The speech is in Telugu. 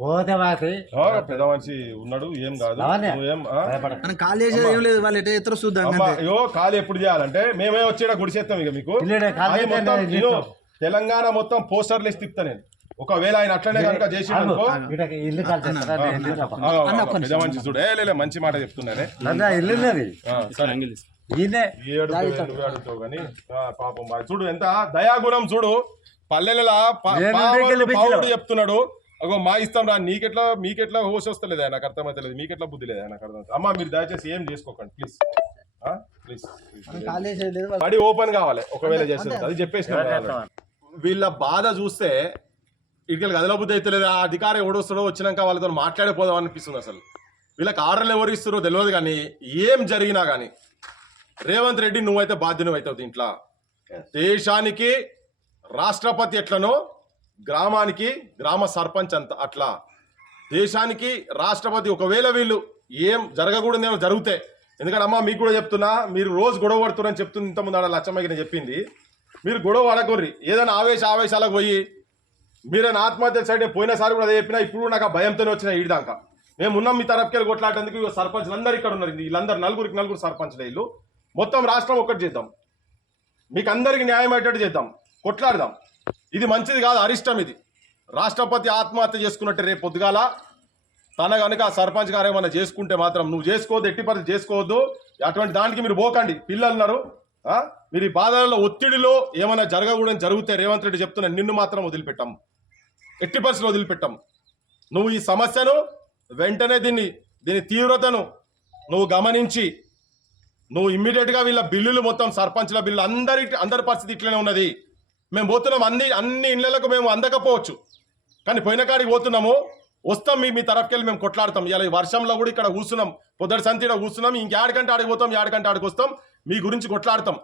పోతే మాకి పెద్ద మనిషి ఉన్నాడు, ఏం కాదు. రావాలి. నువ్వేం మనం కాల్ చేసేది ఏం లేదు, వాళ్ళు ఎట్లా ఎత్తరో చూద్దాం అమ్మా, అంతే. అయ్యో ఖాళీ ఎప్పుడు చేయాలంటే మేమే వచ్చి గుడిసేస్తాం ఇక మీకు. ఇల్లుడే ఖాళీ అది అయితే మొత్తం నేను నేను చేస్తాం. తెలంగాణ మొత్తం పోస్టర్లు ఇస్తే తిప్పుతా నేను. ఒకవేళ ఆయన అట్లనే కనుక చేసి అనుకో, ఇల్లు కాల్చేస్తారా? నేను ఇల్లు తప్ప. పెద్ద మనిషి చూడు. లే మంచి మాట చెప్తున్నారే. నన్ను ఇల్లు ఉన్నది సరే ఈయనే నువ్వే అడుగుతావు కానీ పాపం బాగా చూడు, ఎంత దయాగుణం చూడు. పల్లెలలో పావుడు చెప్తున్నాడు, అగో మా ఇస్తాం రా, మీకెట్లా హోష్ వస్తలేదా, నాకు అర్థమైతలేదు, మీకెట్లా బుద్ధి లేదా, నాకు అర్థం. అమ్మా మీరు దయచేసి ఏం చేసుకోకండి ప్లీజ్ ప్లీజ్. కాల్ చేసేది లేదు. బడి ఓపెన్ కావాలి ఒకవేళ చేస్తుంది, అది చెప్పేసిన. వీళ్ళ బాధ చూస్తే ఇక్కడికి గదిలో బుద్ధి అయితే లేదా, అధికారి ఎవడొస్తాడో వచ్చినాక వాళ్ళతో మాట్లాడిపోదాం అనిపిస్తుంది. అసలు వీళ్ళకి ఆర్డర్లు ఎవరు ఇస్తారో తెలియదు, కానీ ఏం జరిగినా కానీ రేవంత్ రెడ్డి నువ్వైతే బాధ్యుని అవుతావు దీంట్లో. దేశానికి రాష్ట్రపతి ఎట్లనో గ్రామానికి గ్రామ సర్పంచ్ అంత అట్లా దేశానికి రాష్ట్రపతి. ఒకవేళ వీళ్ళు ఏం జరగకూడదేమో జరిగితే, ఎందుకంటే అమ్మా మీకు కూడా చెప్తున్నా, మీరు రోజు గొడవ పడుతున్నారని చెప్తుంది. ఇంతకుముందు ఆడ లచ్చమ్మకి చెప్పింది, మీరు గొడవ పడకూర్రి. ఏదైనా ఆవేశాలకు పోయి మీరైనా ఆత్మహత్య సైడ్ పోయినసారి కూడా అదే చెప్పినా, ఇప్పుడు నాకు ఆ భయంతోనే వచ్చిన ఈడిదాకా. మేము ఉన్నాం మీ తరఫుకెళ్ళి కొట్లాడేందుకు. సర్పంచ్లు అందరు ఇక్కడ ఉన్నారు, వీళ్ళందరూ నలుగురు సర్పంచ్లు. వీళ్ళు మొత్తం రాష్ట్రం ఒక్కటి చేద్దాం, మీకు అందరికి న్యాయం అయ్యేటట్టు చేద్దాం, కొట్లాడదాం. ఇది మంచిది కాదు, అరిష్టం ఇది. రాష్ట్రపతి ఆత్మహత్య చేసుకున్నట్టే రేపు పొద్దుగాల తన కనుక సర్పంచ్ గారు ఏమన్నా చేసుకుంటే మాత్రం నువ్వు చేసుకోవద్దు, ఎట్టి పరిస్థితి చేసుకోవద్దు. అటువంటి దానికి మీరు పోకండి. పిల్లలు ఉన్నారు, మీరు ఈ బాధలలో ఒత్తిడిలో ఏమైనా జరగకూడదని జరిగితే రేవంత్ రెడ్డి చెప్తున్నా, నిన్ను మాత్రం వదిలిపెట్టాం, ఎట్టి పరిస్థితులు వదిలిపెట్టాం. నువ్వు ఈ సమస్యను వెంటనే దీని తీవ్రతను నువ్వు గమనించి నువ్వు ఇమ్మీడియట్గా వీళ్ళ బిల్లులు మొత్తం సర్పంచ్ల బిల్లు అందరి పరిస్థితి ఇట్లనే ఉన్నది. మేము పోతున్నాం, అన్ని ఇళ్లకు మేము అందకపోవచ్చు, కానీ పోయిన కాడికి పోతున్నాము. వస్తాం, మీ తరఫుకెళ్ళి మేము కొట్లాడతాం. ఇలా ఈ వర్షంలో కూడా ఇక్కడ కూర్చున్నాం, పొద్దుటి సంతిలో కూర్చున్నాం. ఇంకేడకంటే ఆడికి పోతాం, ఏడకంటే ఆడికి వస్తాం, మీ గురించి కొట్లాడతాం.